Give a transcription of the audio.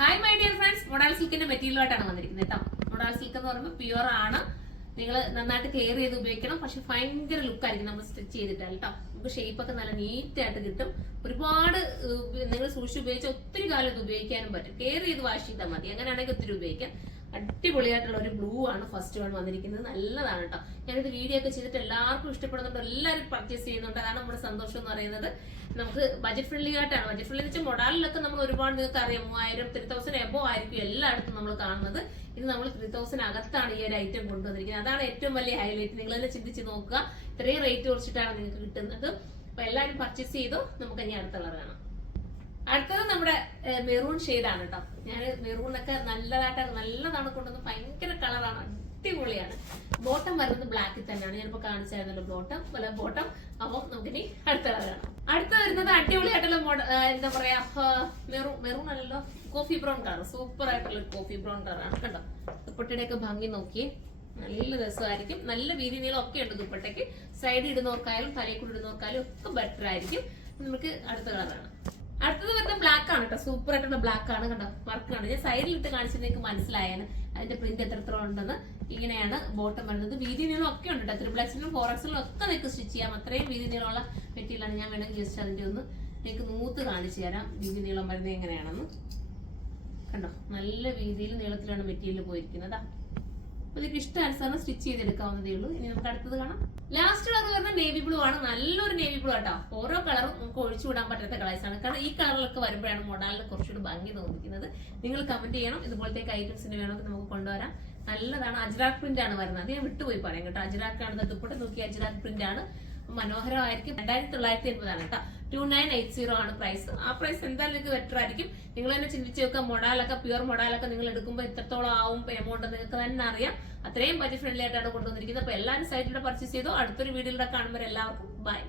Hi my dear friends, modal സിൽക്കിന്റെ മെറ്റീരിയലായിട്ടാണ് വന്നിരിക്കുന്നത് കേട്ടോ. മൊഡാൾ സിൽക്ക് എന്ന് പറയുമ്പോൾ പ്യുവർ ആണ്. നിങ്ങൾ നന്നായിട്ട് കെയർ ചെയ്ത് ഉപയോഗിക്കണം. പക്ഷെ ഭയങ്കര ലുക്ക് ആയിരിക്കും നമ്മൾ സ്റ്റിച്ച് ചെയ്തിട്ടാൽ കേട്ടോ. നമുക്ക് ഷേപ്പ് ഒക്കെ നല്ല നീറ്റ് ആയിട്ട് കിട്ടും. ഒരുപാട് നിങ്ങൾ സൂക്ഷിച്ച് ഉപയോഗിച്ചാൽ ഒത്തിരി കാലം ഇത് ഉപയോഗിക്കാനും പറ്റും. കെയർ ചെയ്ത് വാഷ് ചെയ്താൽ മതി. അങ്ങനെയാണെങ്കിൽ ഒത്തിരി ഉപയോഗിക്കാം. അടിപൊളിയായിട്ടുള്ള ഒരു ബ്ലൂ ആണ് ഫസ്റ്റ് വൺ വന്നിരിക്കുന്നത്. നല്ലതാണ് കേട്ടോ. ഞാനിത് വീഡിയോ ഒക്കെ ചെയ്തിട്ട് എല്ലാവർക്കും ഇഷ്ടപ്പെടുന്നുണ്ട്, എല്ലാവരും പർച്ചേസ് ചെയ്യുന്നുണ്ട്. അതാണ് നമ്മുടെ സന്തോഷം എന്ന് പറയുന്നത്. നമുക്ക് ബജറ്റ് ഫ്രണ്ട്ലി ആയിട്ടാണ്. ബജറ്റ് ഫ്രണ്ട്ലി വെച്ചാൽ മൊഡാലിലൊക്കെ നമ്മൾ ഒരുപാട് നിങ്ങൾക്ക് അറിയാം, 3000-3000 എബോ ആയിരിക്കും എല്ലായിടത്തും നമ്മൾ കാണുന്നത്. ഇത് നമ്മൾ 3000 അകത്താണ് ഈ ഒരു ഐറ്റം കൊണ്ടുവന്നിരിക്കുന്നത്. അതാണ് ഏറ്റവും വലിയ ഹൈലൈറ്റ്. നിങ്ങൾ തന്നെ ചിന്തിച്ച് നോക്കുക, ഇത്രയും റേറ്റ് കുറച്ചിട്ടാണ് നിങ്ങൾക്ക് കിട്ടുന്നത്. അപ്പൊ എല്ലാവരും പർച്ചേസ് ചെയ്തു. നമുക്ക് ഇനി അടുത്ത കളർ കാണാം. അടുത്തത് നമ്മുടെ മെറൂൺ ഷെയ്ഡാണ് കേട്ടോ. ഞാൻ മെറൂണൊക്കെ നല്ലതാണ് കൊണ്ടുവന്ന്. ഭയങ്കര കളറാണ്, അടിപൊളിയാണ്. ബോട്ടം വരുന്നത് ബ്ലാക്കിൽ തന്നെയാണ്. ഞാനിപ്പോ കാണിച്ചായിരുന്നല്ലോ ബോട്ടം. അപ്പം നമുക്കിനി അടുത്ത കളർ കാണാം. അടുത്ത വരുന്നത് അടിപൊളിയായിട്ടുള്ള എന്താ പറയാ, മെറൂൺ അല്ലല്ലോ, കോഫി ബ്രൗൺ കളർ. സൂപ്പർ ആയിട്ടുള്ള കോഫി ബ്രൗൺ കളറാണ് കണ്ടോ. ദുപ്പട്ടയുടെ ഒക്കെ ഭംഗി നോക്കിയേ, നല്ല രസമായിരിക്കും. നല്ല വീതി നീളം ഒക്കെ ഉണ്ട് ദുപ്പട്ടയ്ക്ക്. സൈഡ് ഇടുന്നവർക്കായാലും തലയിൽ കൂടി ഇടുന്നവർക്കായാലും ഒക്കെ ബെറ്റർ ആയിരിക്കും. നമുക്ക് അടുത്ത കളറാണ്. അടുത്തത് വരുന്ന ബ്ലാക്ക് ആണ് കേട്ടോ. സൂപ്പർ ആയിട്ടുള്ള ബ്ലാക്ക് ആണ് കണ്ടോ. വർക്കാണ്. ഞാൻ സൈഡിൽ ഇട്ട് കാണിച്ചിട്ട് നിങ്ങൾക്ക് മനസ്സിലായാണ് അതിന്റെ പ്രിന്റ് എത്രത്തോളം ഉണ്ടെന്ന്. ഇങ്ങനെയാണ് ബോട്ടം വരുന്നത്. വീതി നീളം ഒക്കെ ഉണ്ട് കേട്ടോ. 3Xലും 4Xലും ഒക്കെ നിങ്ങൾക്ക് സ്റ്റിച്ച് ചെയ്യാം. അത്രയും വീതി നീളമുള്ള മെറ്റീരിയലാണ്. ഞാൻ വേണമെങ്കിൽ ജസ്റ്റ് അതിന്റെ ഒന്ന് നിങ്ങൾക്ക് നൂത്ത് കാണിച്ചു തരാം. വീതി നീളം വരുന്നത് എങ്ങനെയാണെന്ന് കണ്ടോ. നല്ല വീതിയിൽ നീളത്തിലാണ് മെറ്റീരിയൽ പോയിരിക്കുന്നത്. നിങ്ങൾക്ക് ഇഷ്ടാനുസരണം സ്റ്റിച്ച് ചെയ്തെടുക്കാവുന്നതേ ഉള്ളൂ. ഇനി നമുക്ക് അടുത്തത് കാണാം. ലാസ്റ്റ് കളർ വരുന്ന നേവി ബ്ലൂ ആണ്. നല്ലൊരു നേവി ബ്ലൂ ആട്ടോ. ഓരോ കളറും നമുക്ക് ഒഴിച്ചുവിടാൻ പറ്റാത്ത കളേഴ്സ് ആണ്. കാരണം ഈ കളറിലൊക്കെ വരുമ്പോഴാണ് മൊഡാലിന് കുറച്ചുകൂടി ഭംഗി തോന്നിക്കുന്നത്. നിങ്ങൾ കമന്റ് ചെയ്യണം. ഇതുപോലത്തെ ഐറ്റംസിന് വേണമെങ്കിൽ നമുക്ക് കൊണ്ടുവരാം. നല്ലതാണ്. അജ്രാക് പ്രിന്റ് ആണ് വരുന്നത്. അത് ഞാൻ വിട്ടുപോയി പറയാം കേട്ടോ. അജ്രാക് ആണ്. ദുപ്പട്ട നോക്കി അജ്രാക് പ്രിന്റ് ആണ്. മനോഹരമായിരിക്കും. 2980 ആണ് കേട്ടോ. 2980 ആണ് പ്രൈസ്. ആ പ്രൈസ് എന്തായാലും നിങ്ങൾക്ക് ബെറ്റർ ആയിരിക്കും. നിങ്ങൾ തന്നെ ചിന്തിച്ച് നോക്കുക, മൊഡാലൊക്കെ പ്യുവർ മൊഡാലൊക്കെ നിങ്ങൾ എടുക്കുമ്പോൾ എത്രത്തോളം ആവും എമൗണ്ട് നിങ്ങൾക്ക് തന്നെ അറിയാം. അത്രയും ബജറ്റ് ഫ്രണ്ട്ലി ആയിട്ടാണ് കൊണ്ടുവന്നിരിക്കുന്നത്. അപ്പൊ എല്ലാവരും സൈറ്റിലൂടെ പർച്ചേസ് ചെയ്തോ. അടുത്തൊരു വീഡിയോയിലൂടെ കാണുമ്പോൾ എല്ലാവർക്കും ബൈ.